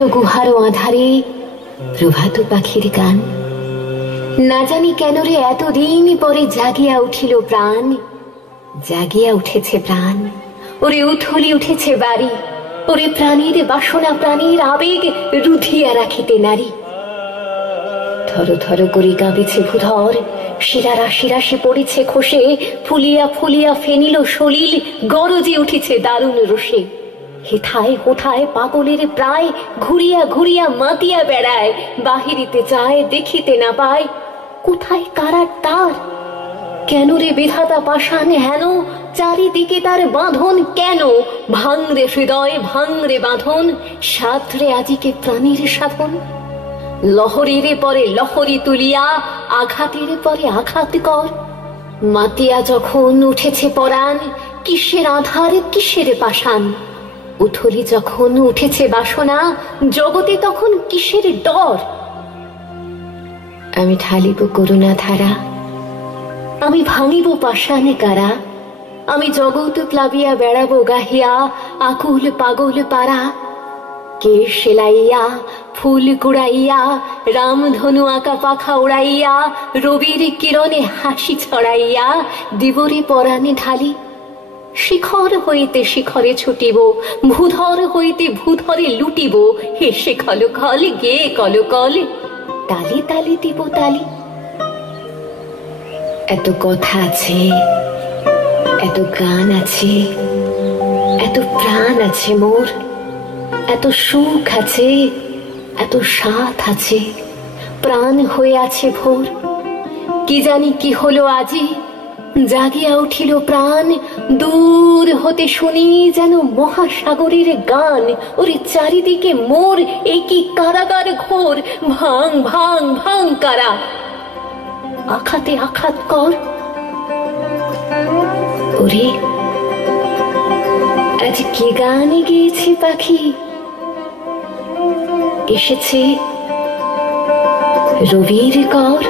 গুহারও আধারে প্রভাত পাখির গান। না জানি কেন রে এতদিন পরে জাগিয়া উঠিল প্রাণ, জাগিয়া উঠেছে প্রাণ। ওরে উথলি উঠেছে বাড়ি, ওরে প্রাণীর বাসনা প্রাণীর আবেগ রুধিয়া রাখিতে নারী। থর থর করে কাঁপিছে ভূধর, শিরা রাশি রাশি পড়েছে খসে, ফুলিয়া ফুলিয়া ফেনিল সলিল, গরজে উঠেছে দারুণ রোষে। হেথায় হোথায় পাগলের প্রায় ঘুরিয়া ঘুরিয়া মাতিয়া বেড়ায়, বাহিরিতে চায় দেখিতে না পায় কোথায় কারার তার। কেন রে বিধাতা পাষাণ হেন, চারিদিকে তার বাঁধন কেন? ভাঙরে হৃদয় ভাঙরে বাঁধন, সাধরে আজিকে প্রাণীর সাধন। লহরীর পরে লহরী তুলিয়া, আঘাতের পরে আঘাত কর। মাতিয়া যখন উঠেছে পরাণ, কিসের আধার কিসের পাষাণ। উথলি যখন উঠেছে বাসনা, জগতে তখন কিসের ডর। আমি ঢালিব করুণা ধারা, আমি ভাঙিব পাষাণে কারা। আমি জগৎ প্লাবিয়া বেড়াবো গাহিয়া, আকুল পাগল পারা। কে সেলাইয়া ফুল কুড়াইয়া, রামধনু আঁকা পাখা উড়াইয়া, রবির কিরণে হাসি ছড়াইয়া দিবরে পরাণে ঢালি। শিখর হইতে শিখরে ছুটিব, ভূধর হইতে ভূধরে লুটিব। হেসে কল কল গে কল কল, তালে তালে দিব তালি। এত কথা আছে, এত গান আছে, এত প্রাণ আছে মোর, এত সুখ আছে, এত সাথ আছে, প্রাণ হয়ে আছে ভোর। কি জানি কি হলো আজি, জাগিয়া উঠিল প্রাণ। দূর হতে শুনি যেন মহাসাগরের গান। ওরে চারিদিকে মোর এই কি কারাগার ঘোর, ভাঙ ভাঙ ভাঙ কারা, আঘাতে আঘাত কর। ওরে আজ কি গান গেয়েছে পাখি, এসেছে রবির কর।